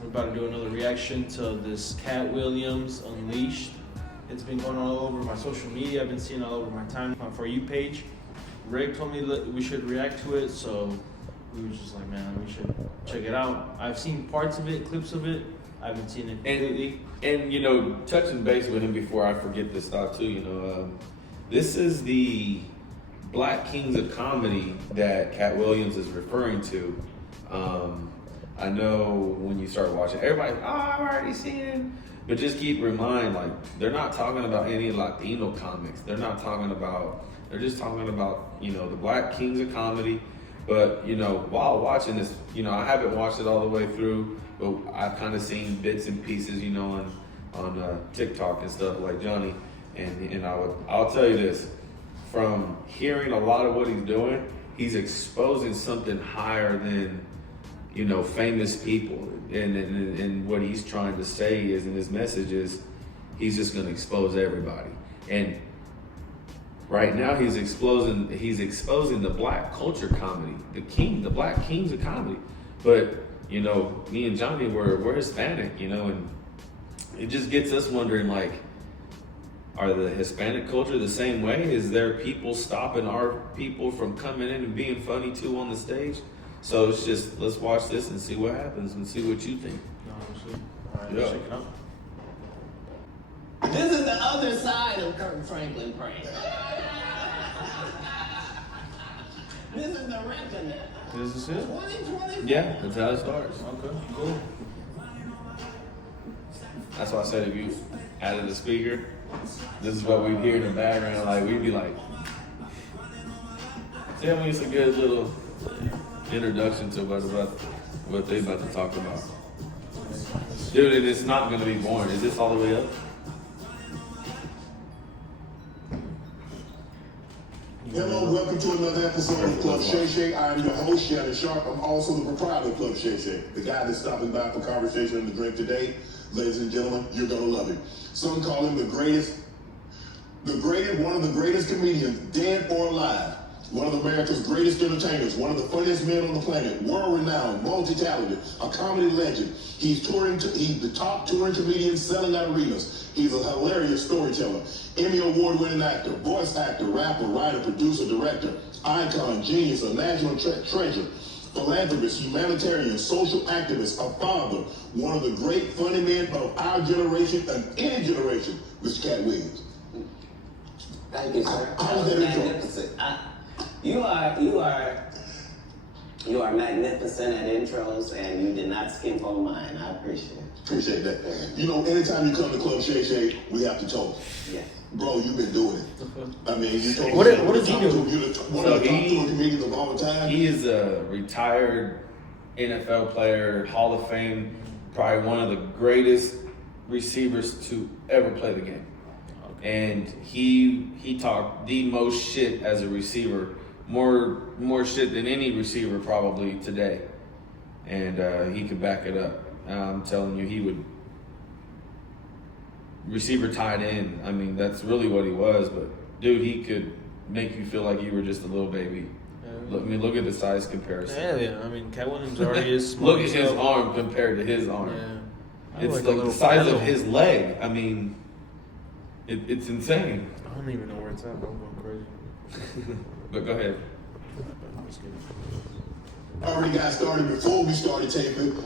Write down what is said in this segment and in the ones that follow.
We're about to do another reaction to this Katt Williams Unleashed. It's been going all over my social media. I've been seeing it all over my time, my For You page. Rick told me we should react to it, so we were just like, man, we should check it out. I've seen parts of it, clips of it. I haven't seen it completely. And you know, touching base with him before I forget this thought too, you know, this is the Black Kings of Comedy that Katt Williams is referring to. I know when you start watching, everybody's, oh, I've already seen it. But just keep reminding, like, they're not talking about any Latino comics. They're just talking about, you know, the Black Kings of Comedy. But, you know, while watching this, you know, I haven't watched it all the way through, but I've kind of seen bits and pieces, you know, on TikTok and stuff like Johnny. And I'll tell you this, from hearing a lot of what he's doing, he's exposing something higher than, you know, famous people. And what he's trying to say is, in his message is, he's just going to expose everybody. And right now he's exposing the Black culture comedy, the Black Kings of Comedy. But, you know, me and Johnny, we're Hispanic, you know, and it just gets us wondering, like, are the Hispanic culture the same way? Is there people stopping our people from coming in and being funny too on the stage? So it's just, let's watch this and see what happens and see what you think. All right, let's check it out. This is the other side of Kirk Franklin prank. This is the reckoning. Is this it? 2020. Yeah, that's how it starts. Okay, cool. That's why I said if you added a speaker, this is what we'd hear in the background. Like, we'd be like, see, I mean, it's a good little introduction to what they about to talk about. Dude, and it's not gonna be boring. Is this all the way up? Hello, welcome to another episode of Club Shay Shay. I am your host, Shannon Sharp. I'm also the proprietor of Club Shay Shay, the guy that's stopping by for conversation and a drink today. Ladies and gentlemen, you're gonna love him. Some call him one of the greatest comedians, dead or alive. One of America's greatest entertainers, one of the funniest men on the planet, world-renowned, multi-talented, a comedy legend. He's the top touring comedian selling out arenas. He's a hilarious storyteller, Emmy Award-winning actor, voice actor, rapper, writer, producer, director, icon, genius, a national treasure, philanthropist, humanitarian, social activist, a father, one of the great funny men of our generation and any generation, Mr. Katt Williams. Thank you, sir. How's that intro? Magnificent. You are magnificent at intros, and you did not skimp on mine. I appreciate it. Appreciate that. You know, anytime you come to Club Shay Shay, we have to talk. Yes. Bro, you've been doing it. I mean, you told What does he do? One of the top touring comedians of all time. He is a retired NFL player, Hall of Fame, probably one of the greatest receivers to ever play the game. And he talked the most shit as a receiver, more shit than any receiver probably today. And he could back it up. I'm telling you, he would receiver tied in. I mean, that's really what he was. But dude, he could make you feel like you were just a little baby. Look at the size comparison. Yeah. I mean, Katt Williams already is small. Look at his arm compared to his arm. Yeah. It's like the size of his leg. I mean, it's insane. I don't even know where it's at. I'm going crazy. But go ahead. Already got started before we started taping.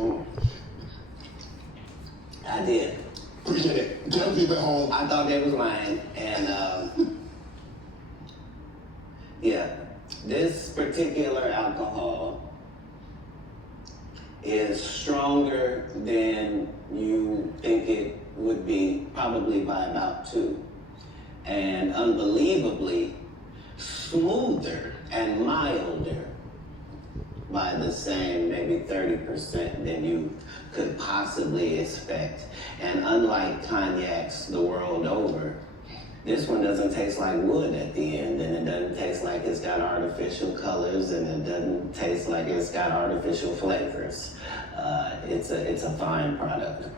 I did. Appreciate it. Tell people at home. I thought they was lying, and yeah, this particular alcohol is stronger than you think it would be, probably by about 2, and unbelievably smoother and milder by the same maybe 30% than you could possibly expect. And unlike cognacs the world over, this one doesn't taste like wood at the end, and it doesn't taste like it's got artificial colors, and it doesn't taste like it's got artificial flavors. It's a fine product.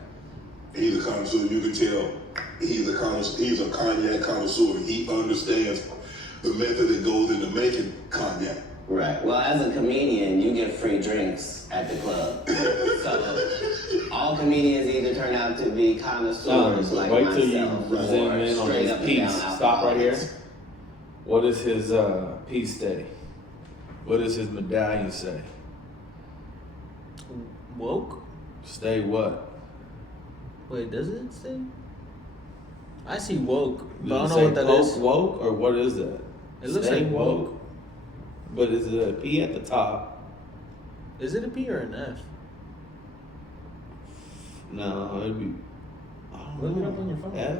He's a connoisseur. You can tell he's a cognac connoisseur. He understands the method that goes into making cognac. Right. Well, as a comedian, you get free drinks at the club. So all comedians either turn out to be connoisseurs like wait myself, till you zoom or in on straight his up and piece. down Stop right here. alcoholics. What does his piece say? What does his medallion say? Woke? Stay what? Wait, does it say? I see woke, but I Does don't it know what say that is. woke, or what is that? It looks Stay like woke. But is it a P at the top? Is it a P or an F? No, it'd be. I don't Look it know. up on your phone. F.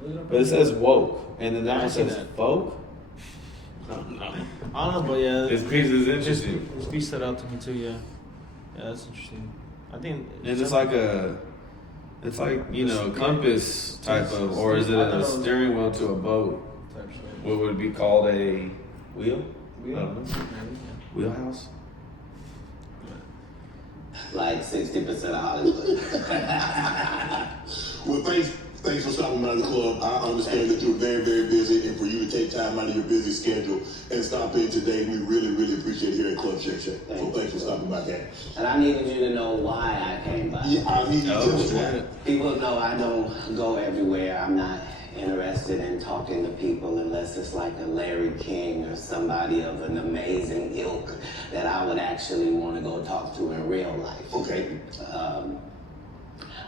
Look it up But on it says woke, and then that I one see says that. folk. I don't know. I don't know, but yeah. This piece is interesting. This piece stood out to me too, yeah. Yeah, that's interesting. I think. And it's like you know, compass type of, or is it a steering wheel to a boat? Type shit. What would be called a wheel? Wheel? I don't know. Maybe, Wheelhouse? Like 60% of Hollywood. Well, thanks for stopping by the club. I understand that you're very, very busy, and for you to take time out of your busy schedule and stop in today, we really, really appreciate here at Club Shay Shay. So thanks for stopping by, Katt. And I needed you to know why I came by. Yeah, I need you to tell us why. People know I don't go everywhere. I'm not interested in talking to people unless it's like a Larry King or somebody of an amazing ilk that I would actually want to go talk to in real life. Okay.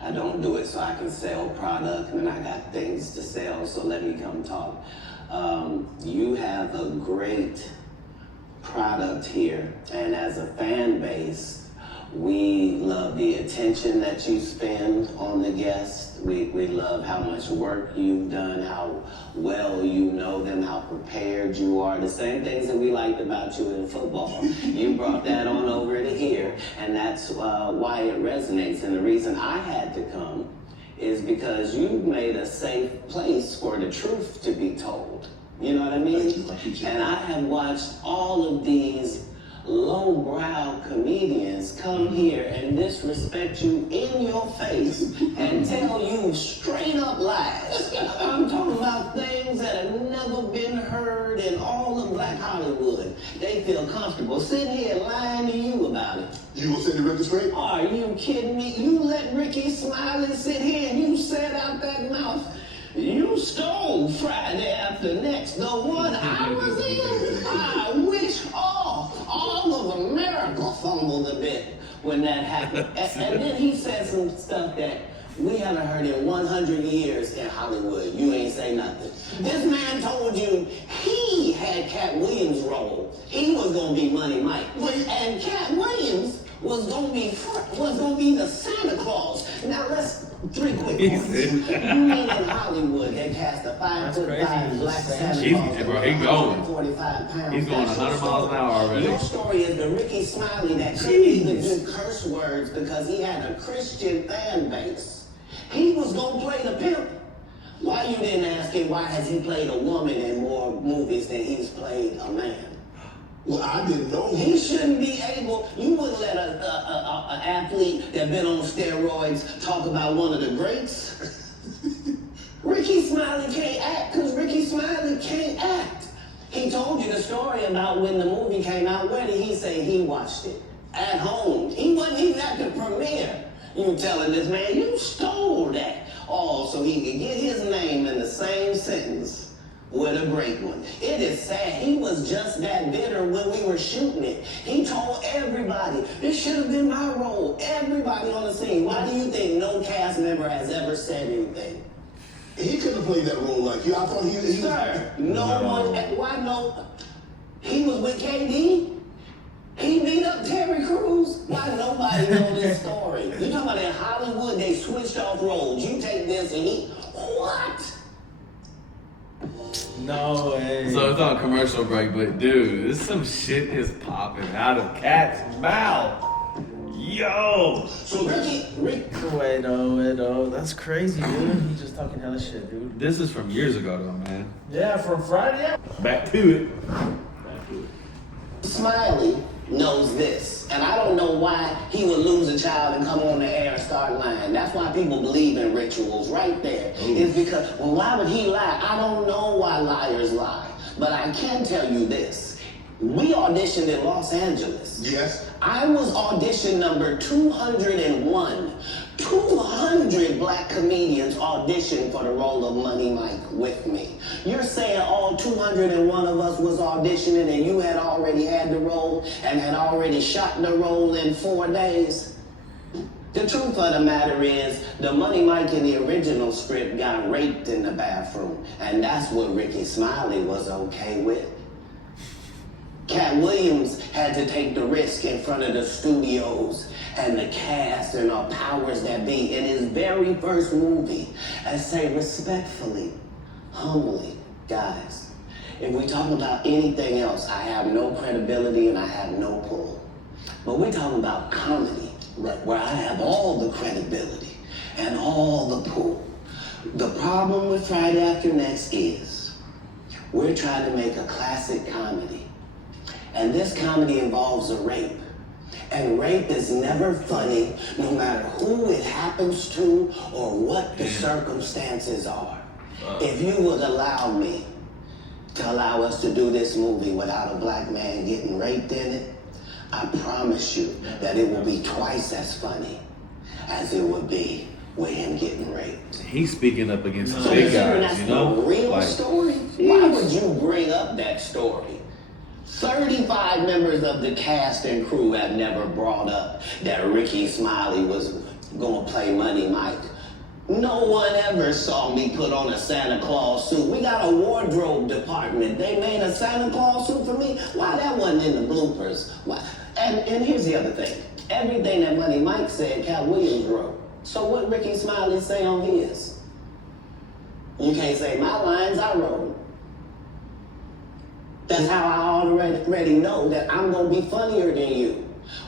I don't do it so I can sell product, and I got things to sell, so let me come talk. You have a great product here, and as a fan base, we love the attention that you spend on the guests. We love how much work you've done, how well you know them, how prepared you are. The same things that we liked about you in football. You brought that on over to here, and that's why it resonates. And the reason I had to come is because you made a safe place for the truth to be told. You know what I mean? Thank you. And I have watched all of these lowbrow comedians come here and disrespect you in your face and tell you straight up lies. I'm talking about things that have never been heard in all of Black Hollywood. They feel comfortable sitting here lying to you about it. You gonna set the record straight? Are you kidding me? You let Ricky Smiley sit here and you said out that mouth, you stole Friday After Next, the one I was in. I wish all of America fumbled a bit when that happened. And then he said some stuff that we haven't heard in 100 years in Hollywood. You ain't say nothing. This man told you he had Katt Williams' role. He was gonna be Money Mike. And Katt Williams was gonna be the Santa Claus. Now let's three quick points. You mean in Hollywood they cast a 5'5" black Santa Claus? Bro, he going. 45 pounds. He's going 100 miles an hour already. Your story is the Ricky Smiley that couldn't even do curse words because he had a Christian fan base. He was gonna play the pimp. Why you didn't ask him why has he played a woman in more movies than he's played a man? Well, I didn't know. He shouldn't be able, you wouldn't let an athlete that been on steroids talk about one of the greats. Ricky Smiley can't act because Ricky Smiley can't act. He told you the story about when the movie came out. Where did he say he watched it? At home. He wasn't even at the premiere. You telling this man, you stole that. Oh, so he could get his name in the same sentence with a great one. It is sad. He was just that bitter when we were shooting it. He told everybody, this should have been my role. Everybody on the scene. Why do you think no cast member has ever said anything? He couldn't have played that role like you. I thought he was. Sir, no one, why no? He was with KD. He beat up Terry Crews. Why nobody know this story? You talking about in Hollywood, they switched off roles. You take this and he, what? No way. So it's on a commercial break, but dude, this some shit is popping out of Katt's mouth. Yo! So Ricky, Wait, no. That's crazy, dude. He just talking hella shit, dude. This is from years ago though, man. Yeah, from Friday. Back to it. Smiley knows this. And I don't know why he would lose a child and come on the air and start lying. That's why people believe in rituals right there. It's because, well, why would he lie? I don't know why liars lie. But I can tell you this. We auditioned in Los Angeles. yes. I was audition number 201. 200 black comedians auditioned for the role of Money Mike with me. You're saying all 201 of us was auditioning and you had already had the role and had already shot the role in 4 days? The truth of the matter is, the Money Mike in the original script got raped in the bathroom, and that's what Ricky Smiley was okay with. Katt Williams had to take the risk in front of the studios and the cast and our powers that be in his very first movie and say respectfully, humbly, guys, if we talk about anything else, I have no credibility and I have no pull. But we're talking about comedy, where I have all the credibility and all the pull. The problem with Friday After Next is we're trying to make a classic comedy. And this comedy involves a rape. And rape is never funny, no matter who it happens to or what the circumstances are. If you would allow me to allow us to do this movie without a black man getting raped in it, I promise you that it will be twice as funny as it would be with him getting raped. He's speaking up against the So big you're guys, that's you know? the real Like, story? Why would you bring up that story? 35 members of the cast and crew have never brought up that Ricky Smiley was gonna play Money Mike. No one ever saw me put on a Santa Claus suit. We got a wardrobe department. They made a Santa Claus suit for me. Why that wasn't in the bloopers? Why? And here's the other thing. Everything that Money Mike said, Katt Williams wrote. So what Ricky Smiley say on his? You can't say my lines, I wrote them. That's how I already know that I'm gonna be funnier than you.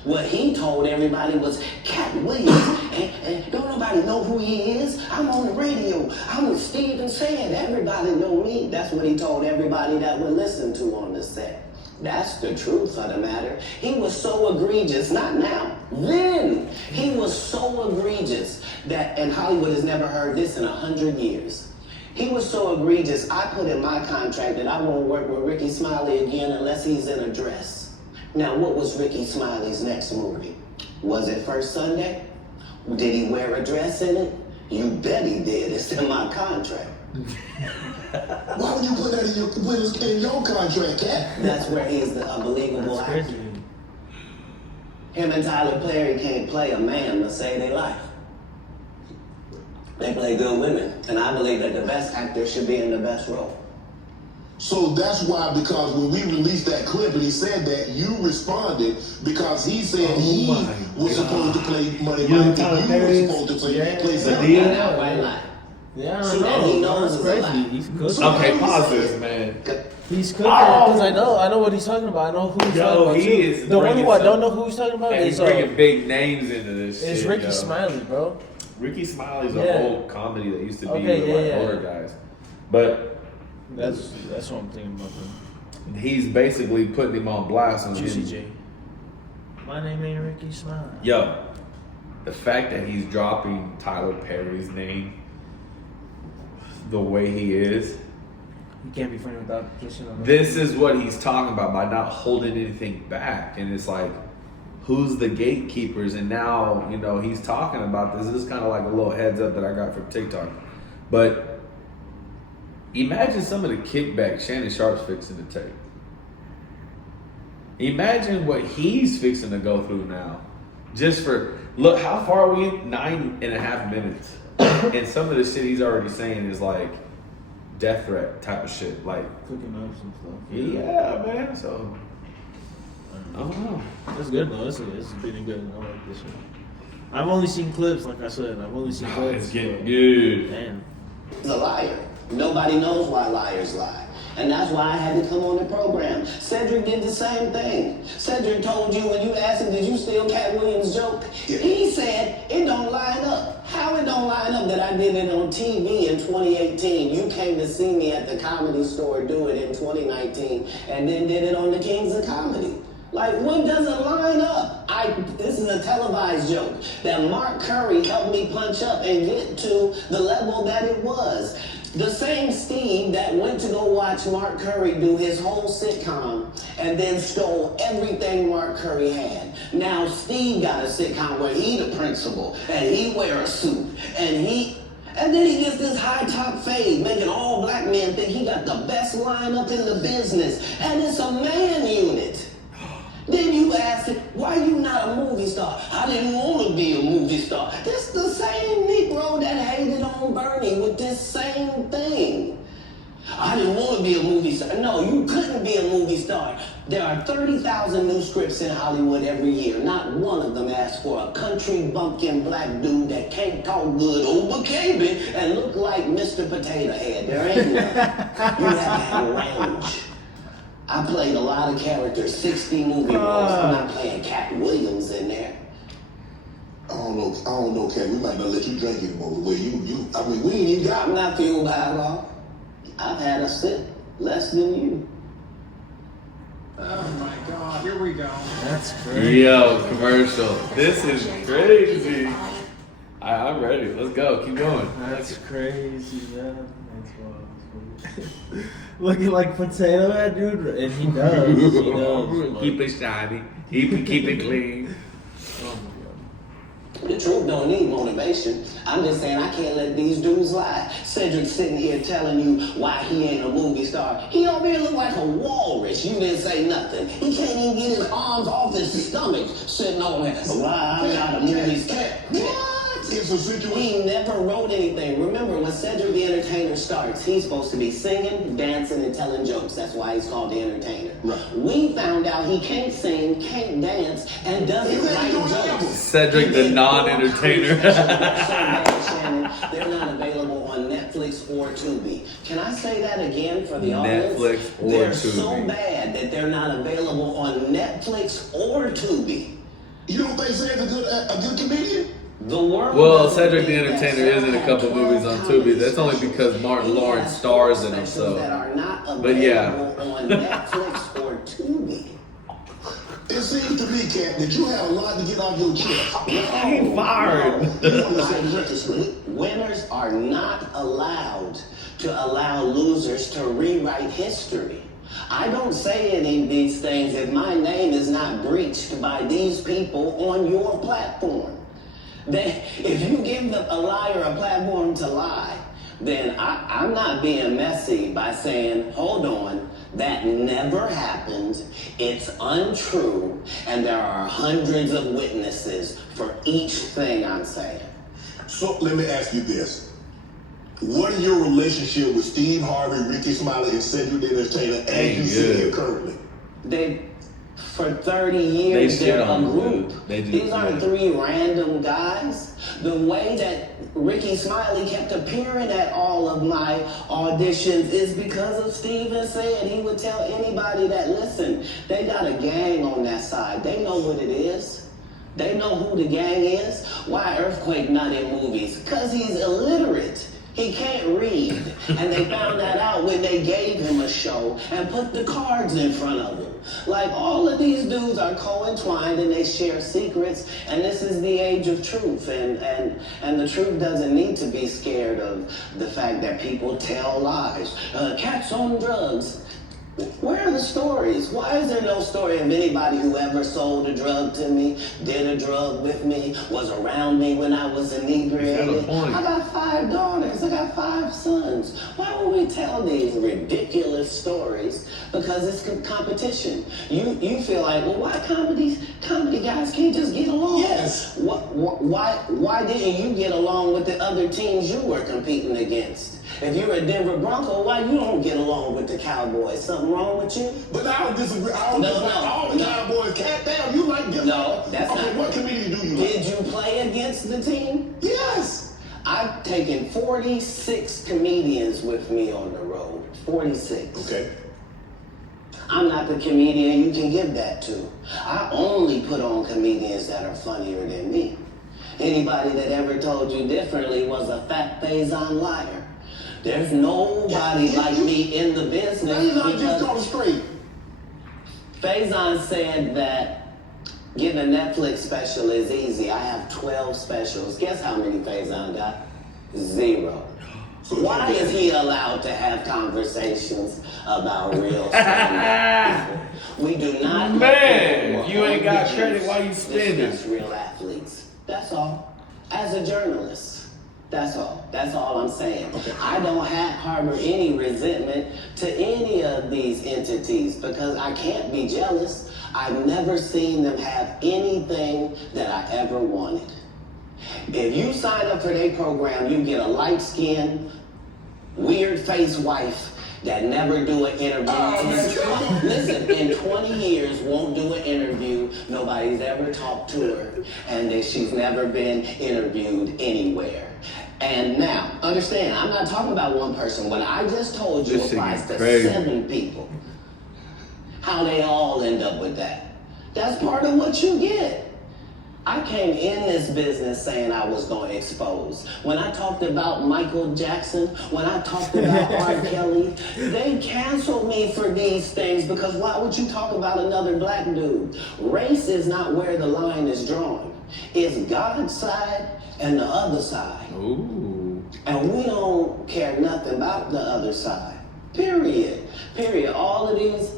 What he told everybody was, Katt Williams, and don't nobody know who he is. I'm on the radio. I'm with Steven Sand. Everybody know me. That's what he told everybody that would listen to on the set. That's the truth of the matter. He was so egregious, not now, then. He was so egregious that, and Hollywood has never heard this in 100 years. He was so egregious, I put in my contract that I won't work with Ricky Smiley again unless he's in a dress. Now, what was Ricky Smiley's next movie? Was it First Sunday? Did he wear a dress in it? You bet he did. It's in my contract. Why would you put that in your contract, Katt? That's where he's the unbelievable That's actor. crazy. Him and Tyler Perry can't play a man to save their life. They play good women, and I believe that the best actor should be in the best role. So that's why, because when we released that clip and he said that, you responded because he said he was supposed to play Money Mike and you were supposed to play Zendaya? And outright lie. Yeah, See, that he knows that's is a lie. crazy. He's cooking. Okay, pause this, man. He's cooking because I know what he's talking about. I know who he's talking about. He too. is The one bringing who I don't some- know who he's talking about And is he's bringing big names into this shit. it's Ricky yo. Smiley, bro. Ricky Smiley's Yeah. a old comedy that used to be Okay, with yeah, like yeah. older guys. But That's what I'm thinking about. he's basically putting him on blast on Juicy him. J. My name ain't Ricky Smiley. Yo, the fact that he's dropping Tyler Perry's name the way he is, You can't be funny without kissing on this is what he's talking about by not holding anything back. And it's like, who's the gatekeepers? And now, you know, he's talking about this. This is kind of like a little heads up that I got from TikTok. But imagine some of the kickback Shannon Sharp's fixing to take. Imagine what he's fixing to go through now. Just for, look, how far are we? 9.5 minutes. And some of the shit he's already saying is like death threat type of shit. Like, cooking up some stuff. yeah, man. So, I don't know. That's good though. It's pretty good. I like this one. I've only seen clips, like I said. I've only seen clips. It's getting so- good. Damn. He's a liar. Nobody knows why liars lie. And that's why I had to come on the program. Cedric did the same thing. Cedric told you when you asked him, did you steal Katt Williams' joke? Yeah. He said, it don't line up. How it don't line up that I did it on TV in 2018? You came to see me at the Comedy Store do it in 2019 and then did it on the Kings of Comedy. Like, what doesn't line up? This is a televised joke that Mark Curry helped me punch up and get to the level that it was. The same Steve that went to go watch Mark Curry do his whole sitcom and then stole everything Mark Curry had. Now Steve got a sitcom where he the principal and he wear a suit and then he gets this high top fade, making all black men think he got the best lineup in the business, and it's a man unit. Then you ask him, why you not a movie star? I didn't want to be a movie star. This the same Negro that hated on Bernie with this same thing. I didn't want to be a movie star. No, you couldn't be a movie star. There are 30,000 new scripts in Hollywood every year. Not one of them asks for a country bumpkin black dude that can't talk good over KB and look like Mr. Potato Head. There ain't none. You have to have range. I played a lot of characters, 60 movie roles. I'm not playing Katt Williams in there. I don't know, Katt. We might not let you drink anymore. Well, I mean, we ain't even got. I'm not fueled by alcohol. I've had a sip, less than you. Oh my God, here we go. That's crazy. Yo, commercial. This is crazy. I'm ready. Let's go. Keep going. That's crazy, man. That's wild. Looking like Potato Head, dude, and he does. He does. Keep it shiny. Keep it clean. Oh my God. The truth don't need motivation. I'm just saying I can't let these dudes lie. Cedric's sitting here telling you why he ain't a movie star. He over here look like a walrus. You didn't say nothing. He can't even get his arms off his stomach sitting over here. Why I'm not a movie star? What? It's a situation. He never wrote anything. Remember, when Cedric the Entertainer starts, he's supposed to be singing, dancing, and telling jokes. That's why he's called the Entertainer. Right. We found out he can't sing, can't dance, and doesn't write jokes. Cedric the non-entertainer. They're not available on Netflix or Tubi. Can I say that again for the audience? Netflix or they're Tubi. so bad that they're not available on Netflix or Tubi. You don't think Cedric's a good comedian? The world Well, Cedric the Entertainer is in a couple movies on Tubi. That's only because Martin Lawrence stars in them. So, that are not but yeah. available on Netflix or Tubi. It seems to me, Katt, that you have a lot to get off your chest. He fired. You want to set the record straight. Winners are not allowed to allow losers to rewrite history. I don't say any of these things if my name is not breached by these people on your platform. If you give a liar a platform to lie, then I'm not being messy by saying, hold on, that never happened, it's untrue, and there are hundreds of witnesses for each thing I'm saying. So let me ask you this. What is your relationship with Steve Harvey, Ricky Smiley, and Cedric the Entertainer as you see here currently? For 30 years, They they're shit a on group. dude. They do, These aren't yeah. three random guys. The way that Ricky Smiley kept appearing at all of my auditions is because of Steven said he would tell anybody that, listen, they got a gang on that side. They know what it is. They know who the gang is. Why Earthquake not in movies? Because he's illiterate. He can't read. And they found that out when they gave him a show and put the cards in front of him. Like, all of these dudes are co-entwined and they share secrets, and this is the age of truth. And the truth doesn't need to be scared of the fact that people tell lies. Katt's on drugs. Where are the stories? Why is there no story of anybody who ever sold a drug to me, did a drug with me, was around me when I was inebriated? I got 5 daughters. I got 5 sons. Why would we tell these ridiculous stories? Because it's competition. You feel like, well, why comedy guys can't just get along? Yes. Why didn't you get along with the other teams you were competing against? If you're a Denver Bronco, why you don't get along with the Cowboys? Something wrong with you? But I don't disagree. I don't dislike all the Cowboys. Katt, damn, you like them. No, that's okay, not. what comedian do you like? Did you play against the team? Yes. I've taken 46 comedians with me on the road. 46. Okay. I'm not the comedian you can give that to. I only put on comedians that are funnier than me. Anybody that ever told you differently was a fat Faison liar. There's nobody like me in the business. Now you're not just talking straight. Faison said that getting a Netflix special is easy. I have 12 specials. Guess how many Faison got? 0. Why is he allowed to have conversations about real people? We do not. Man, you ain't got credit while you spending. Discuss real athletes. That's all. As a journalist, that's all. That's all I'm saying. Okay. I don't harbor any resentment to any of these entities because I can't be jealous. I've never seen them have anything that I ever wanted. If you sign up for their program, you get a light-skinned, weird-faced wife that never do an interview. Listen, in 20 years, won't do an interview. Nobody's ever talked to her, and that she's never been interviewed anywhere. And now, understand, I'm not talking about one person. What I just told you This applies shit to is crazy. 7 people. How they all end up with that. That's part of what you get. I came in this business saying I was going to expose. When I talked about Michael Jackson, when I talked about R. Kelly, they canceled me for these things because why would you talk about another black dude? Race is not where the line is drawn. It's God's side and the other side. Ooh. And we don't care nothing about the other side. Period. Period. All of these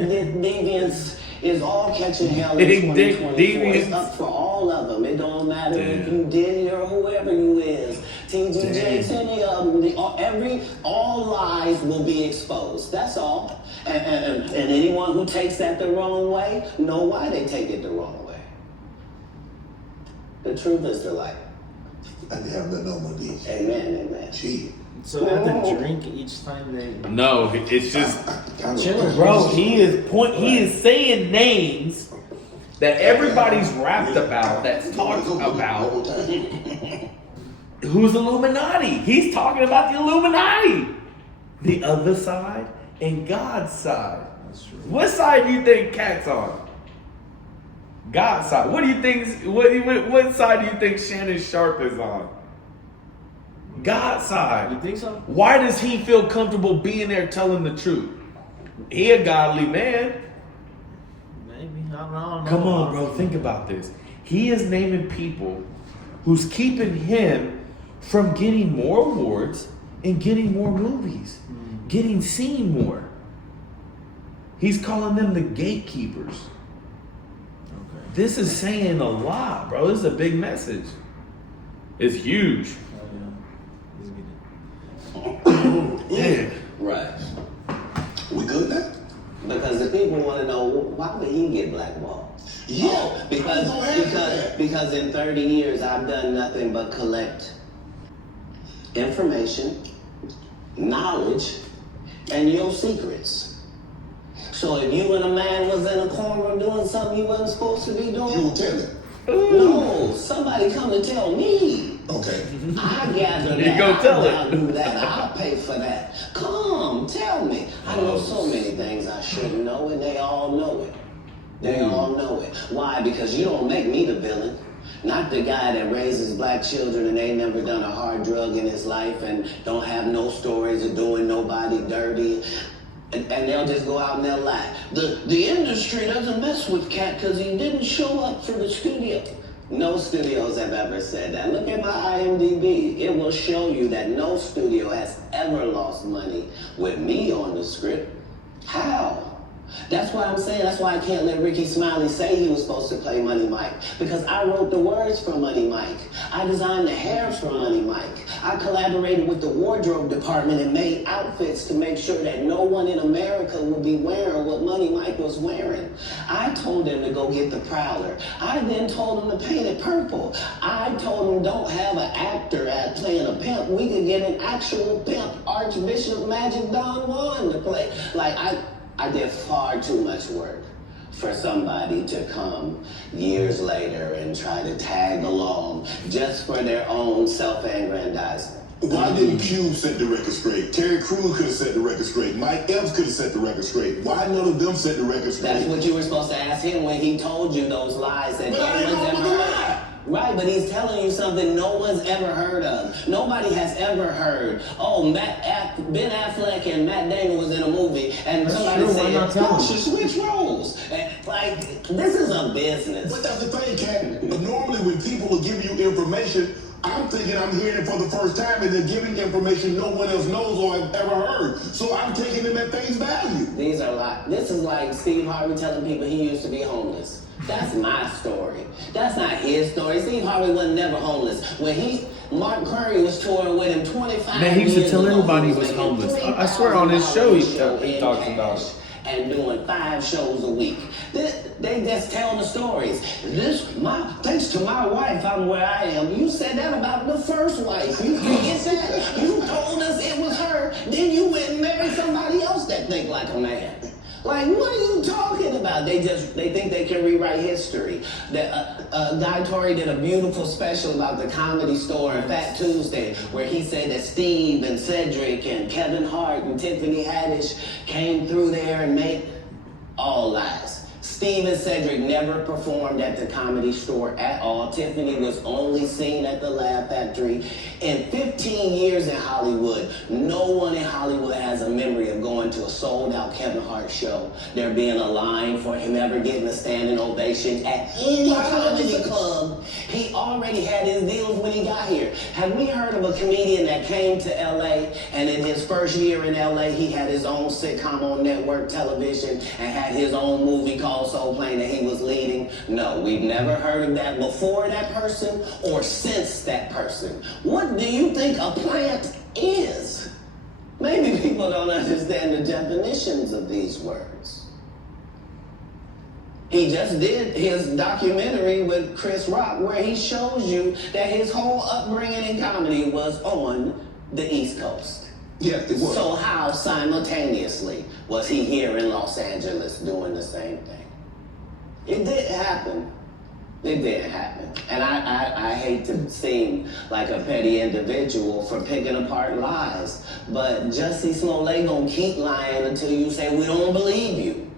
deviants is all catching hell in Big dick 2024. It's deviants. up for all of them. It don't matter if Damn. you Diddy or whoever you is. TG Jakes, any of them. All lies will be exposed. That's all. And anyone who takes that the wrong way, know why they take it the wrong way. The truth is the light. I didn't have nothing on my knees. Amen, amen. Gee. So they have to drink each time they. No, it's just, Chill, bro. He is saying names that everybody's rapped about, that's talked about. Who's Illuminati? He's talking about the Illuminati, the other side and God's side. That's true. What side do you think Katt's on? God's side. What do you think? What side do you think Shannon Sharp is on? God's side. You think so? Why does he feel comfortable being there telling the truth? He a godly man. Maybe. I don't know. Come on, bro. Think about this. He is naming people who's keeping him from getting more awards and getting more movies, getting seen more. He's calling them the gatekeepers. Okay. This is saying a lot, bro. This is a big message. It's huge. Oh, yeah. Let's get it. Yeah. Right. We good now? Because the people want to know why would he get blackballed? Yeah. Oh, because in 30 years I've done nothing but collect information, knowledge, and your secrets. So if you and a man was in a corner doing something you wasn't supposed to be You doing, will tell it. no, somebody come to tell me. Okay. I gather You that. go tell it. I'll do that. I'll pay for that. Come, tell me. I know so many things I shouldn't know, and they all know it. They all know it. Why? Because you don't make me the villain. Not the guy that raises black children and ain't never done a hard drug in his life and don't have no stories of doing nobody dirty. And they'll just go out and they'll lie. The industry doesn't mess with Katt because he didn't show up for the studio. No studios have ever said that. Look at my IMDb. It will show you that no studio has ever lost money with me on the script. How? That's why I'm saying, that's why I can't let Ricky Smiley say he was supposed to play Money Mike. Because I wrote the words for Money Mike. I designed the hair for Money Mike. I collaborated with the wardrobe department and made outfits to make sure that no one in America would be wearing what Money Mike was wearing. I told him to go get the Prowler. I then told him to paint it purple. I told him don't have an actor at playing a pimp. We could get an actual pimp, Archbishop Magic Don Juan to play. Like, I did far too much work for somebody to come years later and try to tag along just for their own self-aggrandizement. Why didn't Cube set the record straight? Terry Crews could have set the record straight. Mike Epps could have set the record straight. Why none of them set the record straight? That's what you were supposed to ask him when he told you those lies that But no I ain't one's gonna ever lie. heard. Right, but he's telling you something no one's ever heard of. Nobody has ever heard. Oh, Ben Affleck and Matt Damon was in a movie, and somebody said, "No, she switch roles." And, like, this is a business. But that's the thing, Katt. But normally when people are giving you information, I'm thinking I'm hearing it for the first time, and they're giving information no one else knows or has ever heard. So I'm taking them at face value. This is like Steve Harvey telling people he used to be homeless. That's my story. That's not his story. Steve Harvey was never homeless. When Mark Curry was touring with him 25 Man, he used to tell years everybody ago, he was making homeless. I swear on his show he talks about it. And doing 5 shows a week. They just tell the stories. Thanks to my wife, I'm where I am. You said that about the first wife. You forget that? You told us it was her. Then you went and married somebody else that think like a man. Like, what are you talking about? They think they can rewrite history. Guy Torrey did a beautiful special about the Comedy Store and Fat Tuesday, where he said that Steve and Cedric and Kevin Hart and Tiffany Haddish came through there and made all lies. Steve and Cedric never performed at the Comedy Store at all. Tiffany was only seen at the Laugh Factory. In 15 years in Hollywood, no one in Hollywood has a memory of going to a sold-out Kevin Hart show, there being a line for him ever getting a standing ovation at any comedy club. He already had his deals when he got here. Have we heard of a comedian that came to LA and in his first year in LA, he had his own sitcom on network television and had his own movie called Soul Plane that he was leading? No, we've never heard of that before that person or since that person. What do you think a plant is? Maybe people don't understand the definitions of these words. He just did his documentary with Chris Rock where he shows you that his whole upbringing in comedy was on the East Coast. Yeah, it was. So how simultaneously was he here in Los Angeles doing the same thing? It didn't happen. It didn't happen. And I hate to seem like a petty individual for picking apart lies, but Jussie Smollett gonna keep lying until you say we don't believe you.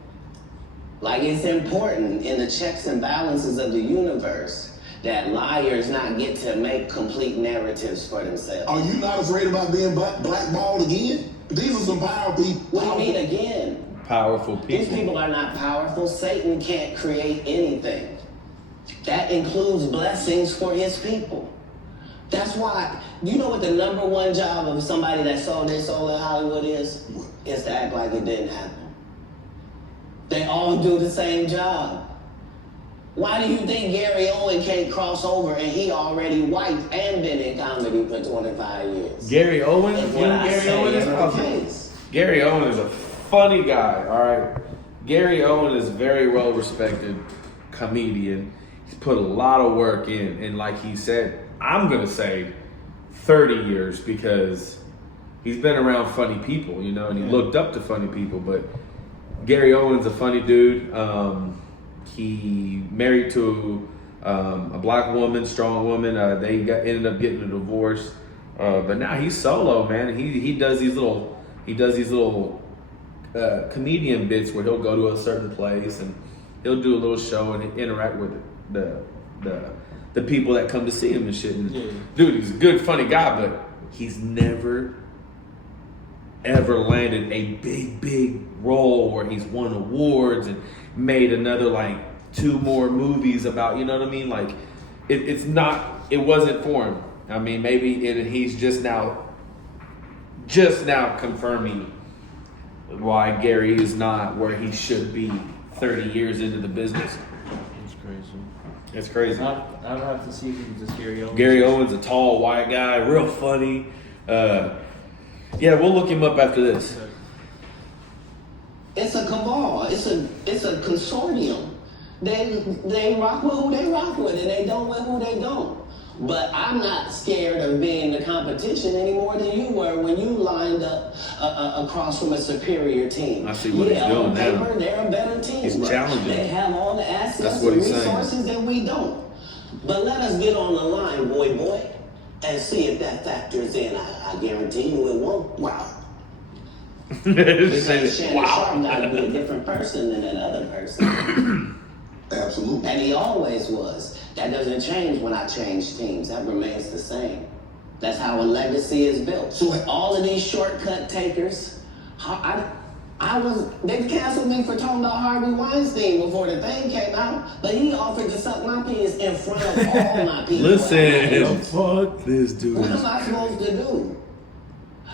Like, it's important in the checks and balances of the universe that liars not get to make complete narratives for themselves. Are you not afraid about being blackballed again? These are some power people. What do you mean again? Powerful people. These people are not powerful. Satan can't create anything. That includes blessings for his people. That's why, you know what the number one job of somebody that sold their soul in Hollywood is? Is to act like it didn't happen. They all do the same job. Why do you think Gary Owen can't cross over and he already white and been in comedy for 25 years? Gary Owen? That's You what know I Gary say Owen is in the awesome. case. Gary Owen is a funny guy, all right? Gary Owen is very well respected comedian. He's put a lot of work in, and like he said, I'm gonna say 30 years because he's been around funny people, you know, and he looked up to funny people. But Gary Owen's a funny dude. He married to a black woman, strong woman. They ended up getting a divorce, but now he's solo, man. He does these little comedian bits where he'll go to a certain place and he'll do a little show and interact with the people that come to see him and shit. And dude, he's a good, funny guy, but he's never ever landed a big role where he's won awards and made another like 2 more movies about, you know what I mean? Like it wasn't for him. I mean, maybe he's just now confirming why Gary is not where he should be 30 years into the business. It's crazy. It's crazy. I'd have to see if he's just Gary Owens. Gary Owen's a tall white guy, real funny. Yeah, we'll look him up after this. It's a cabal. It's a consortium. They rock with who they rock with, and they don't with who they don't. But I'm not scared of being the competition any more than you were when you lined up across from a superior team. I see what he's doing on now. paper, they're a better team. He's challenging. They have all the assets That's what and he's saying. resources that we don't. But let us get on the line, boy, and see if that factors in. I guarantee you it won't. Wow. Because Shannon Sharp got to be a different person than that other person. Absolutely. And he always was. That doesn't change when I change teams. That remains the same. That's how a legacy is built. So all of these shortcut takers, they canceled me for talking about Harvey Weinstein before the thing came out, but he offered to suck my penis in front of all my people. Listen, fuck this dude. What am I supposed to do?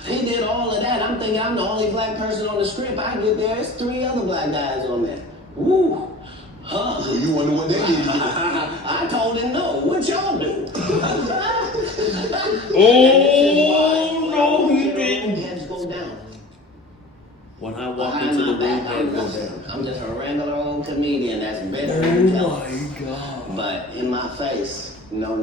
He did all of that. I'm thinking I'm the only black person on the script. I get there, it's 3 other black guys on there. Woo. Huh. So you wonder what they did. I told him no. What y'all do? Oh, no, he didn't. Heads go down. When I walk Behind into the my back, room, I'm go nothing. down. I'm just a regular old comedian that's bitter Oh and jealous. my God. But in my face, no.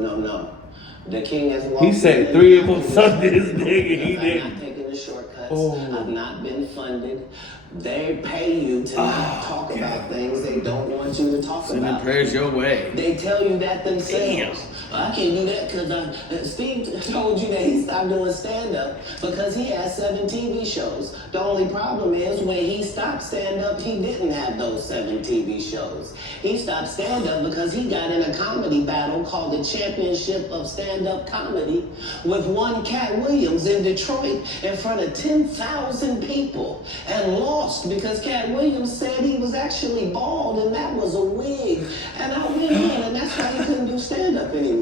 The king has walked. He said in 3 and of them sucked this nigga. He I've didn't. not taken the shortcuts. Oh. I've not been funded. They pay you to not talk about things they don't want you to talk Sending about. prayers your way. They tell you that themselves. Damn. I can't do that because Steve told you that he stopped doing stand-up because he had 7 TV shows. The only problem is when he stopped stand-up, he didn't have those 7 TV shows. He stopped stand-up because he got in a comedy battle called the Championship of Stand-Up Comedy with one Katt Williams in Detroit in front of 10,000 people and lost because Katt Williams said he was actually bald and that was a wig. And I went in and that's why he couldn't do stand-up anymore.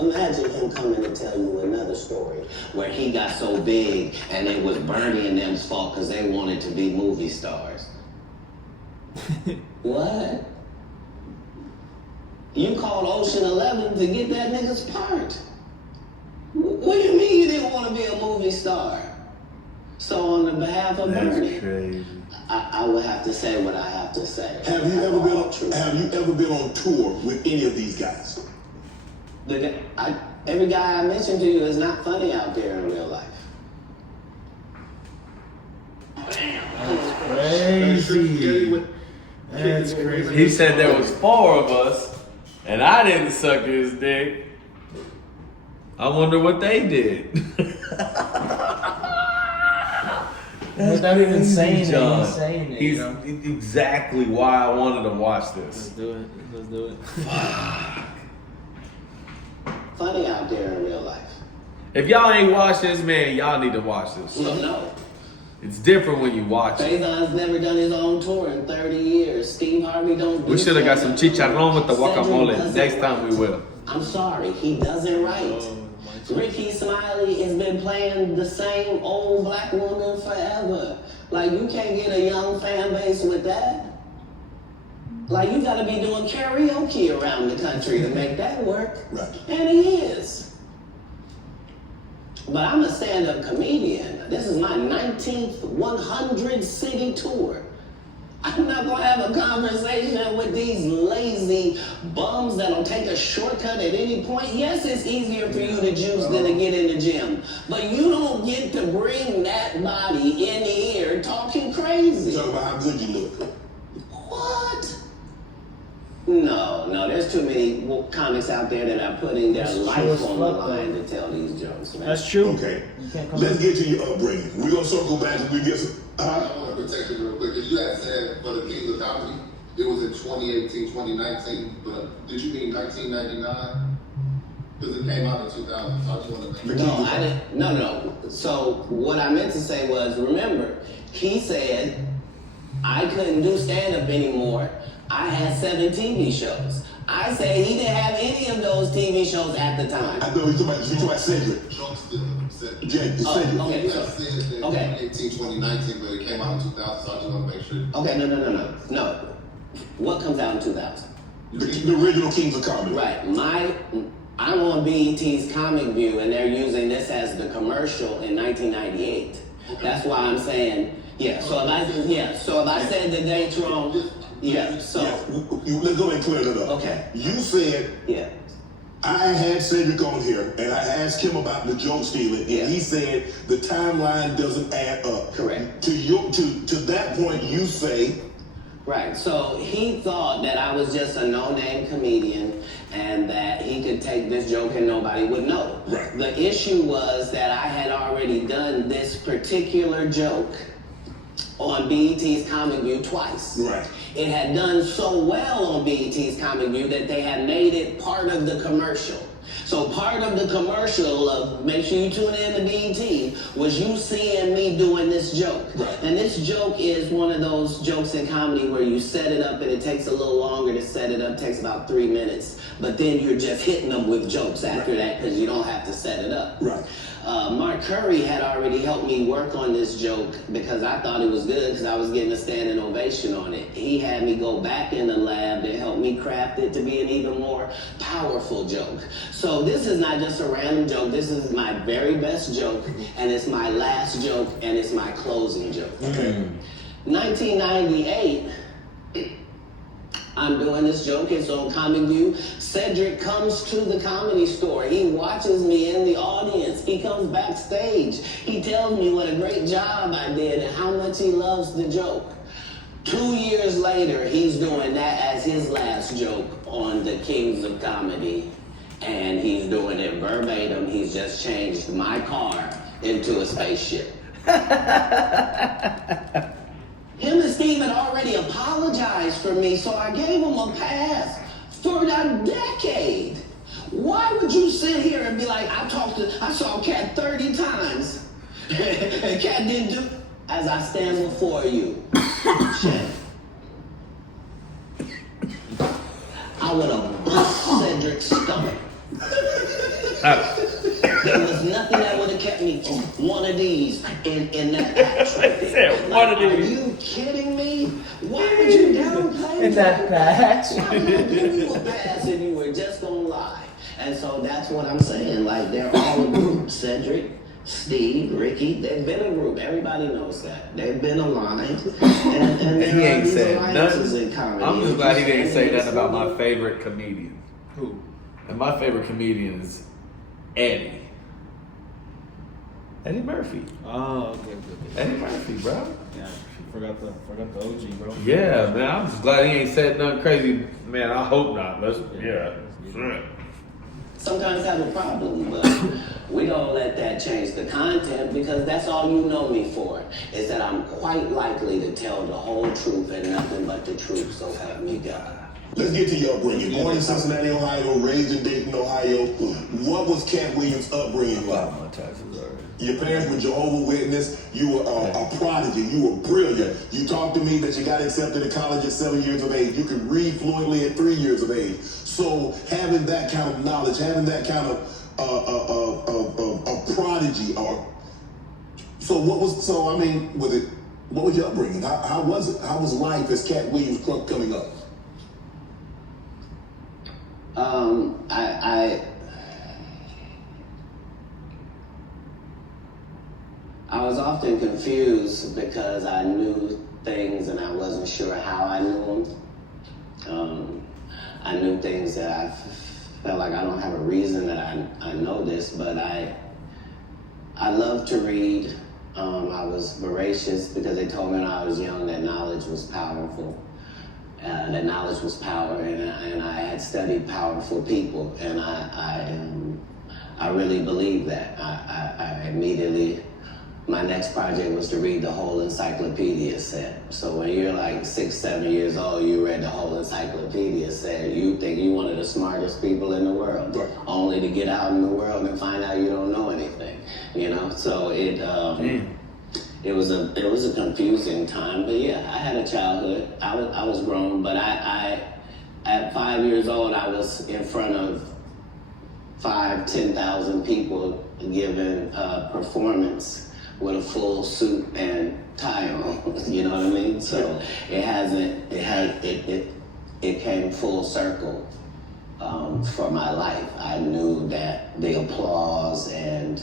Imagine him coming to tell you another story where he got so big and it was Bernie and them's fault because they wanted to be movie stars. What? You called Ocean 11 to get that nigga's part. What do you mean you didn't want to be a movie star? So on the behalf of Bernie, Crazy. I would have to say what I have to say. Have you ever been on tour with any of these guys? Every guy I mentioned to you is not funny out there in real life. Crazy. That's crazy. He said there was 4 of us, and I didn't suck his dick. I wonder what they did. Without even saying it, John. he's saying it. He's You know? exactly why I wanted to watch Let's this. do it. Let's do it. Funny out there in real life. If y'all ain't watched this, man, y'all need to watch this. No. It's different when you watch it. Faison's never done his own tour in 30 years. Steve Harvey don't do We should have got some stand-up. chicharrón with the Cedric guacamole. doesn't Next time we write. will. I'm sorry, he doesn't write. Ricky Smiley has been playing the same old black woman forever. Like, you can't get a young fan base with that. Like, you gotta be doing karaoke around the country to make that work. Right. And he is. But I'm a stand-up comedian. This is my 19th 100-city tour. I'm not gonna have a conversation with these lazy bums that'll take a shortcut at any point. Yes, it's easier for you to juice than to get in the gym. But you don't get to bring that body in here talking crazy. Talk about how good you look. What? No, there's too many comics out there that are putting their That's life true as on the fuck, line though. to tell these jokes, man. That's true. Okay. You can't come Let's get to your upbringing. We're gonna circle back and we get some. I want to protect it real quick. Because you had said for the Kings of Comedy, it was in 2018, 2019, but did you mean 1999? Because it came out in 2000, so I just want to make No, I didn't. No. So what I meant to say was, remember, he said I couldn't do stand-up anymore. I had 7 TV shows. I said he didn't have any of those TV shows at the time. I know you're talking about Cedric. Trump still said Jay, Oh, Cedric. okay. You had said that Okay. 2018, 2019, but it came out in 2000, so I just want to make sure. Okay, no. What comes out in 2000? The original Kings of Comedy. Right. I'm on BET's Comic View, and they're using this as the commercial in 1998. That's why I'm saying, yeah. So if I said the dates wrong, yeah. So Let's go and clear it up. Okay. You said yeah. I had Cedric on here and I asked him about the joke stealing, and Yeah. he said the timeline doesn't add up. Correct. To that point, you say. Right, so he thought that I was just a no-name comedian and that he could take this joke and nobody would know. Right. The issue was that I had already done this particular joke on BET's Comic View twice. Right. It had done so well on BET's Comic View that they had made it part of the commercial. So part of the commercial of make sure you tune in to BET was you seeing me doing this joke. Right. And this joke is one of those jokes in comedy where you set it up and it takes a little longer to set it up, takes about 3 minutes. But then you're just hitting them with jokes after that because you don't have to set it up. Right. Mark Curry had already helped me work on this joke because I thought it was good because I was getting a standing ovation on it. He had me go back in the lab to help me craft it to be an even more powerful joke. So this is not just a random joke. This is my very best joke, and it's my last joke, and it's my closing joke. Okay. 1998, I'm doing this joke, it's on Comic View. Cedric comes to the Comedy Store. He watches me in the audience. He comes backstage. He tells me what a great job I did and how much he loves the joke. 2 years later, he's doing that as his last joke on the Kings of Comedy. And he's doing it verbatim. He's just changed my car into a spaceship. Him and Steve had already apologized for me, so I gave him a pass for a decade. Why would you sit here and be like, I saw Katt 30 times, and Katt didn't do, as I stand before you, Shay, I would have bust Cedric's stomach. There was nothing that would have kept me from one of these in that patch right there. Like, are you kidding me? Why would you downplay In that patch? Why would I give you a pass if you were just gonna lie? And so that's what I'm saying. Like, they're all a group. Cedric, Steve, Ricky, they've been a group. Everybody knows that. They've been aligned. And He ain't these said alliances nothing. in comedy. I'm just glad he didn't say nothing about my favorite comedian. Who? And my favorite comedian is Eddie Murphy. Oh, okay. Eddie Murphy, bro. Yeah, forgot the OG, bro. Yeah, man. I'm just glad he ain't said nothing crazy. Man, I hope not. Yeah. Sometimes have a problem, but we don't let that change the content because that's all you know me for, is that I'm quite likely to tell the whole truth and nothing but the truth, so help me God. Let's get to your upbringing. Born in Cincinnati, Ohio, raised in Dayton, Ohio. What was Katt Williams' upbringing like? My taxes already. Your parents were Jehovah's Witness. You were a prodigy. You were brilliant. You talked to me that you got accepted to college at 7 years of age. You could read fluently at 3 years of age. So having that kind of knowledge, having that kind of prodigy, what was your upbringing? How was it? How was life as Katt Williams coming up? I was often confused because I knew things and I wasn't sure how I knew them. I knew things that I felt like I don't have a reason that I know this, but I love to read. I was voracious because they told me when I was young that knowledge was powerful. That knowledge was power, and I had studied powerful people, and I really believed that. I immediately, my next project was to read the whole encyclopedia set. So when you're like 6, 7 years old, you read the whole encyclopedia set. You think you're one of the smartest people in the world, only to get out in the world and find out you don't know anything. You know, so it was a confusing time, but yeah, I had a childhood. I was grown, but I at 5 years old, I was in front of 10,000 people giving a performance with a full suit and tie on. You know what I mean? So it came full circle for my life. I knew that the applause and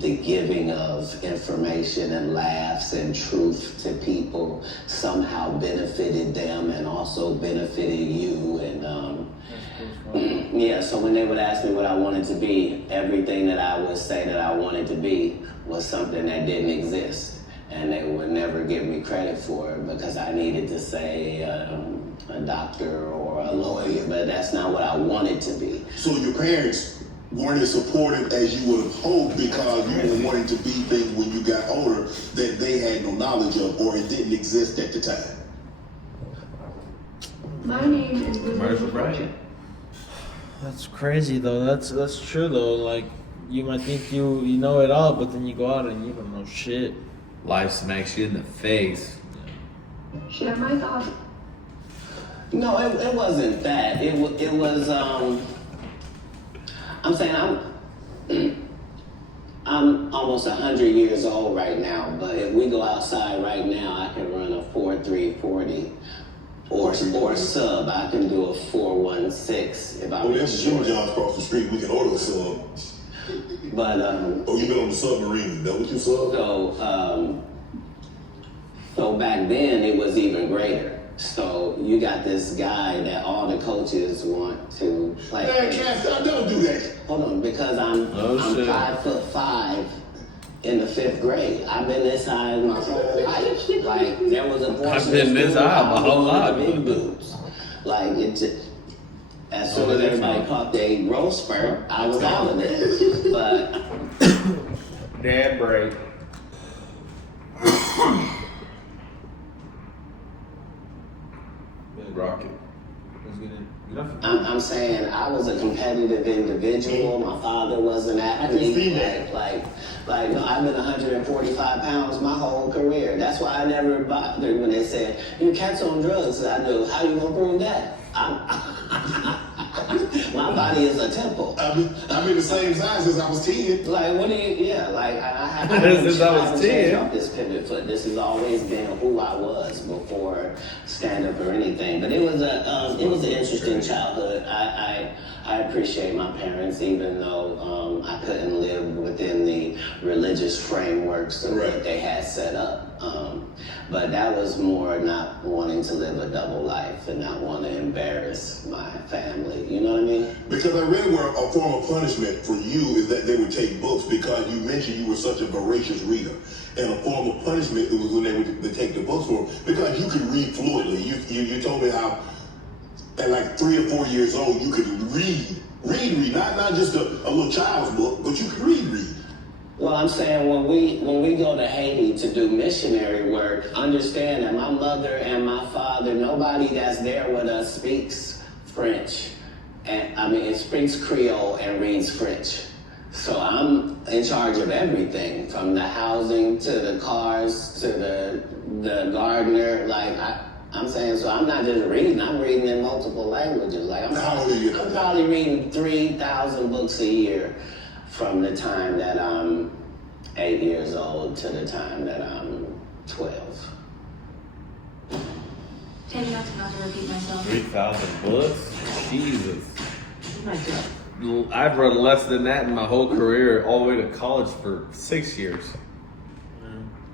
the giving of information and laughs and truth to people somehow benefited them and also benefited you. And yeah, so when they would ask me what I wanted to be, everything that I would say that I wanted to be was something that didn't exist. And they would never give me credit for it because I needed to say a doctor or a lawyer, but that's not what I wanted to be. So your parents weren't as supportive as you would have hoped because you were wanting to be things when you got older that they had no knowledge of or it didn't exist at the time? My name is Commercial break. That's crazy though. That's true though. Like you might think you know it all, but then you go out and you don't know shit. Life smacks you in the face. Share my thoughts. No, it wasn't that. It was. I'm saying I'm almost 100 years old right now, but if we go outside right now, I can run a 4.340 or sub. I can do a 4.16 if I'm That's Jimmy John's across the street. We can order a sub. But Oh, you been on the submarine? Is that what you sub? So back then it was even greater. So you got this guy that all the coaches want to play. Man, Katt, don't do that. Hold on, because I'm shit. 5'5" in the 5th grade. I've been this size my whole life. Like there was a portion I've been of this school high I my was whole one of life. the big dudes. Like it just, as soon as everybody caught their growth spurt, I was out of there. But Dad break. Rocket. Let's get in. I'm saying I was a competitive individual. My father was an athlete. see that. Like no, I've been 145 pounds my whole career. That's why I never bothered when they said, "Your cat's on drugs." I knew, how you gonna prove that? My body is a temple. I've been the same size since I was 10. Like, what do you, yeah, like, I Since I was haven't changed 10. off this pivot foot. This has always been who I was before stand-up or anything. But it was an interesting childhood. I appreciate my parents, even though I couldn't live within the religious frameworks of what they had set up. But that was more not wanting to live a double life and not want to embarrass my family. You know what I mean? Because I read where a form of punishment for you is that they would take books because you mentioned you were such a voracious reader. And a form of punishment was when they would take the books for them because you could read fluently. You told me how at like 3 or 4 years old you could read, not just a little child's book, but you could read. Well, I'm saying when we go to Haiti to do missionary work, understand that my mother and my father, nobody that's there with us speaks French. And it speaks Creole and reads French. So I'm in charge of everything, from the housing to the cars to the gardener. Like I'm saying, so I'm not just reading, I'm reading in multiple languages. Like I'm probably reading 3,000 books a year from the time that I'm 8 years old to the time that I'm 12. Take notes not to repeat myself. 3,000 books? Jesus. I've read less than that in my whole career, all the way to college for 6 years.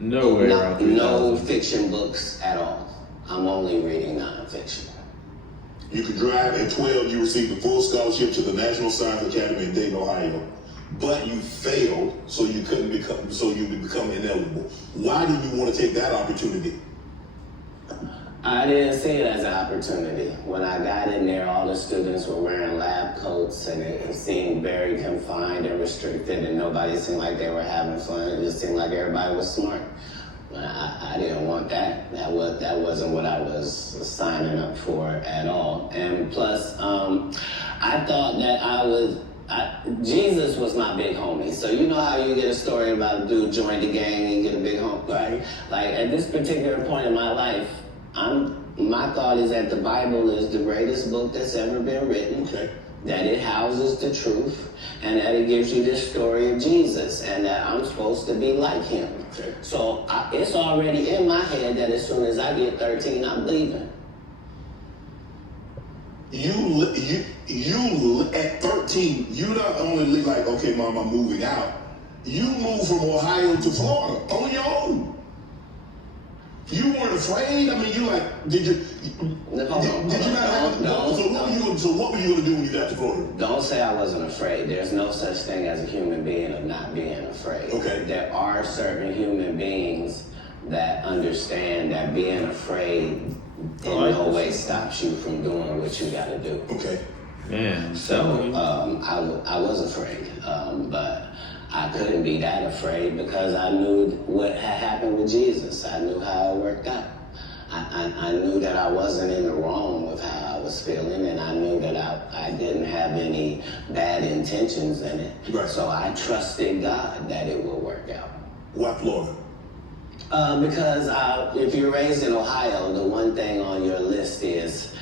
No way around 3,000. No fiction books at all. I'm only reading nonfiction. You could drive. At 12, you received a full scholarship to the National Science Academy in Dayton, Ohio. But you failed, so you would become ineligible. Why did you want to take that opportunity? I didn't see it as an opportunity. When I got in there, all the students were wearing lab coats, and it seemed very confined and restricted, and nobody seemed like they were having fun. It just seemed like everybody was smart. I didn't want that. That wasn't what I was signing up for at all. And plus, I thought that Jesus was my big homie. So you know how you get a story about a dude joined the gang and you get a big homie, right? Like at this particular point in my life, my thought is that the Bible is the greatest book that's ever been written. Okay. That it houses the truth, and that it gives you this story of Jesus, and that I'm supposed to be like him. Okay. So it's already in my head that as soon as I get 13, I'm leaving. You at 13, you not only like, okay, Mom, I'm moving out. You moved from Ohio to Florida on your own. You weren't afraid. I mean, you like, did you not have? So what were you gonna do when you got to Florida? Don't say I wasn't afraid. There's no such thing as a human being of not being afraid. Okay. There are certain human beings that understand that being afraid in no way stops you from doing what you gotta do. Okay. Man, I'm So telling you. I was afraid, but I couldn't be that afraid because I knew what had happened with Jesus. I knew how it worked out. I knew that I wasn't in the wrong with how I was feeling, and I knew that I didn't have any bad intentions in it. Right. So I trusted God that it would work out. Why Florida? Because if you're raised in Ohio, the one thing on your list is,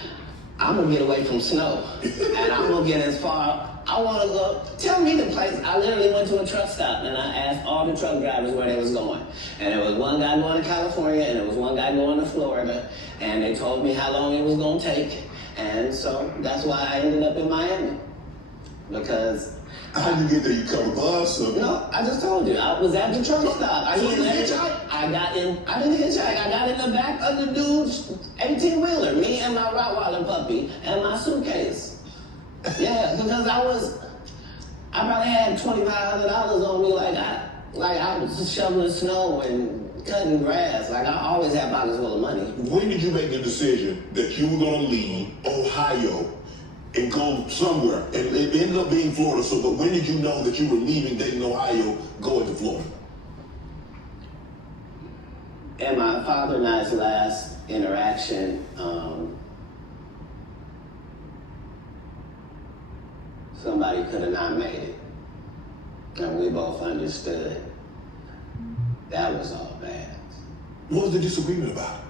I'm gonna get away from snow, and I'm gonna get as far. I want to go. Tell me the place. I literally went to a truck stop and I asked all the truck drivers where they was going, and there was one guy going to California, and there was one guy going to Florida, and they told me how long it was gonna take, and so that's why I ended up in Miami, because. How did you get there? You cover bus? Or? No, I just told you. I was at the truck stop. So you hitchhiked? I didn't hitchhike. I got in the back of the dude's 18-wheeler, me and my Rottweiler puppy and my suitcase. Yeah, because I probably had $2,500 on me, like I was shoveling snow and cutting grass. Like I always had pockets full of money. When did you make the decision that you were going to leave Ohio and go somewhere? And it ended up being Florida. So, but when did you know that you were leaving Dayton, Ohio, going to Florida? In my father and I's last interaction, somebody could have not made it. And we both understood that was all bad. What was the disagreement about?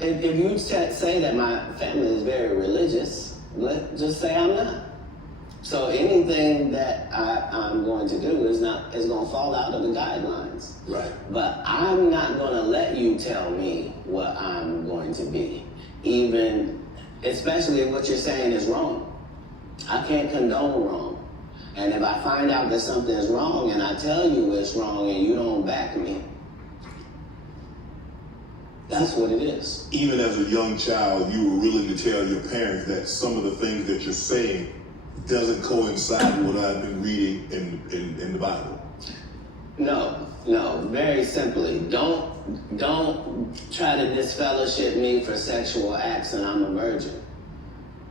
If you say that my family is very religious, just say I'm not. So anything that I'm going to do is going to fall out of the guidelines. Right. But I'm not going to let you tell me what I'm going to be, especially if what you're saying is wrong. I can't condone wrong. And if I find out that something is wrong and I tell you it's wrong and you don't back me, that's what it is. Even as a young child, you were willing to tell your parents that some of the things that you're saying doesn't coincide with what I've been reading in the Bible. No, very simply, don't try to disfellowship me for sexual acts and I'm a virgin.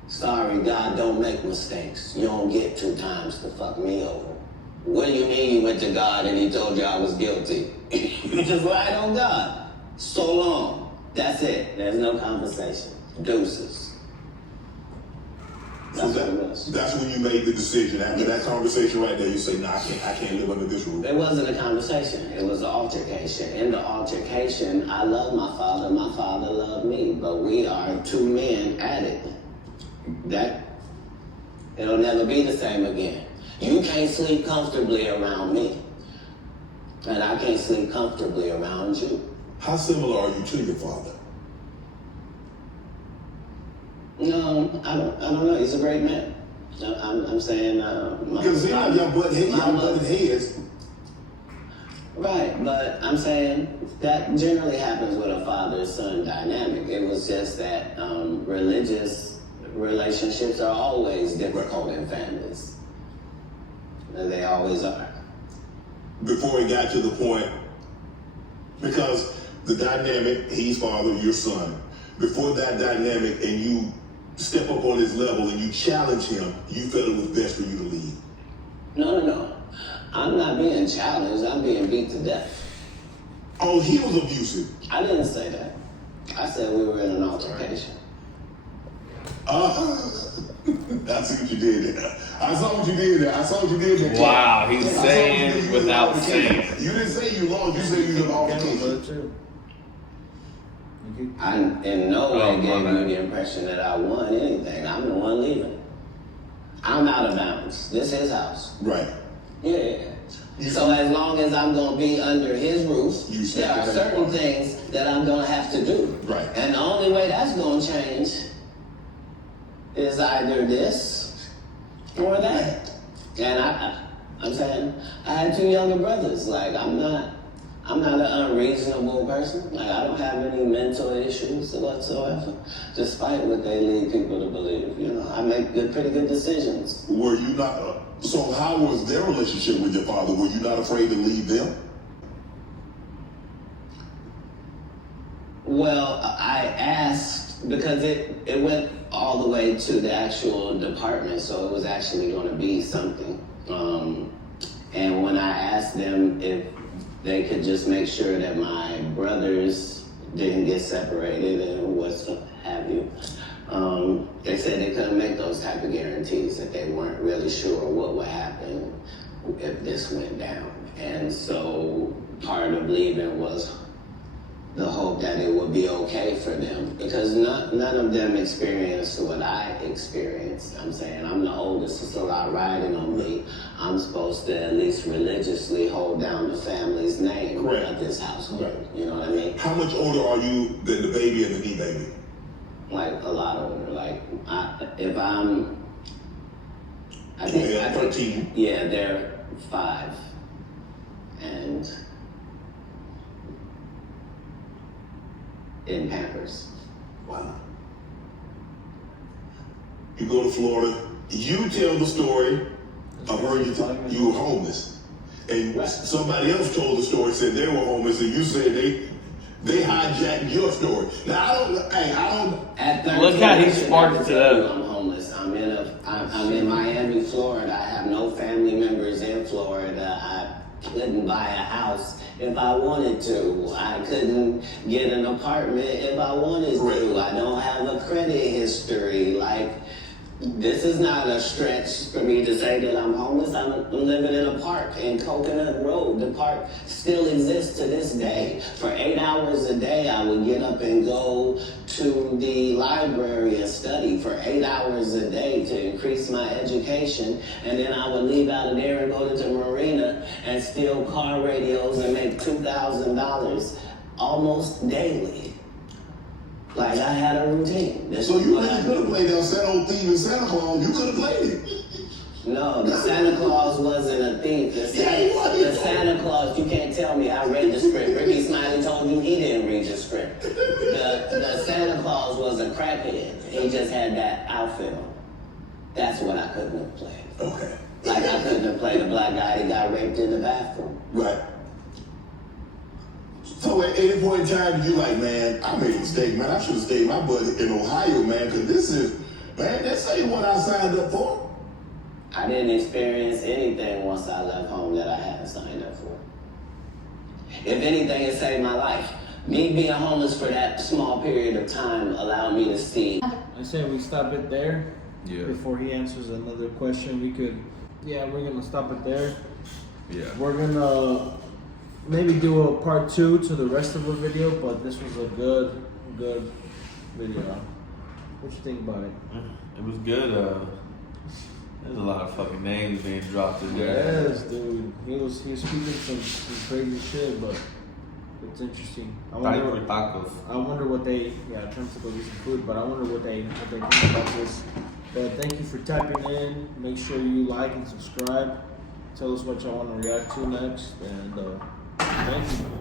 Sorry, God don't make mistakes. You don't get 2 times to fuck me over. What do you mean you went to God and he told you I was guilty? You just lied on God. So long. That's it. There's no conversation. Deuces. That's what it was. That's when you made the decision. After that conversation right there, you say, "Nah, I can't live under this rule." It wasn't a conversation. It was an altercation. In the altercation, I love my father. My father loved me. But we are 2 men at it. It'll never be the same again. You can't sleep comfortably around me. And I can't sleep comfortably around you. How similar are you to your father? No, I don't know. He's a great man. I'm saying, Because y'all butted heads. Right, but I'm saying that generally happens with a father-son dynamic. It was just that religious relationships are always difficult in families. And they always are. Before it got to the point, because the dynamic, he's father, you're son. Before that dynamic and you step up on his level and you challenge him, you felt it was best for you to leave. No. I'm not being challenged. I'm being beat to death. Oh, he was abusive. I didn't say that. I said we were in an altercation. I see what you did there. I saw what you did there. Wow, he's saying without saying. You didn't say you lost, you said you was an altercation. I in no way gave you the impression that I won anything. I'm the one leaving. I'm out of bounds. This is his house. Right. Yeah. So as long as I'm going to be under his roof, there are certain part. things that I'm going to have to do. Right. And the only way that's going to change is either this or that. And I'm saying I had 2 younger brothers. Like I'm not an unreasonable person. Like I don't have any mental issues whatsoever, despite what they lead people to believe. You know, I make pretty good decisions. Were you not? So how was their relationship with your father? Were you not afraid to leave them? Well, I asked because it went all the way to the actual department, so it was actually going to be something. And when I asked them if they could just make sure that my brothers didn't get separated and what have you, they said they couldn't make those type of guarantees, that they weren't really sure what would happen if this went down. And so part of leaving was the hope that it would be okay for them, because none of them experienced what I experienced. I'm saying I'm the oldest, it's a lot riding on me. I'm supposed to at least religiously hold down the family's name of this household. Right. You know what I mean? How much older are you than the baby and the knee baby? Like a lot older. Like I think 13. Yeah, they're 5 and in Pampers. Wow. You go to Florida, you tell the story of where you were homeless. And somebody else told the story, said they were homeless, and you said they hijacked your story. Now I don't At 13, Look how he sparked it up. I'm homeless. I'm in Miami, Florida. I have no family members in Florida. I couldn't buy a house if I wanted to. I couldn't get an apartment if I wanted to. I don't have a credit history. Like, this is not a stretch for me to say that I'm homeless. I'm living in a park in Coconut Road. The park still exists to this day. For 8 hours a day, I would get up and go to the library and study for 8 hours a day to increase my education. And then I would leave out of there and go to the marina and steal car radios and make $2,000 almost daily. Like, I had a routine. So you really could have played that old thief in Santa Claus. You could have played it. No, the Santa Claus wasn't a thief. The Santa Claus, you can't tell me I read the script. Ricky Smiley told you he didn't read the script. The Santa Claus was a crackhead. He just had that outfit on. That's what I couldn't have played. Okay. Like, I couldn't have played a black guy that got raped in the bathroom. Right. So at any point in time, you like, man, I made a mistake, man. I should have stayed my butt in Ohio, man, because this ain't what I signed up for. I didn't experience anything once I left home that I hadn't signed up for. If anything, it saved my life. Me being homeless for that small period of time allowed me to see. I say we stop it there. Yeah. Before he answers another question, we're gonna stop it there. Yeah. We're gonna maybe do a part 2 to the rest of the video, but this was a good video. What you think about it? It was good. There's a lot of fucking names being dropped in there. Yes, dude. He was speaking some crazy shit, but it's interesting. I wonder what they trying to go get some food, but I wonder what they think about this. But thank you for typing in. Make sure you like and subscribe. Tell us what y'all want to react to next, and thank you.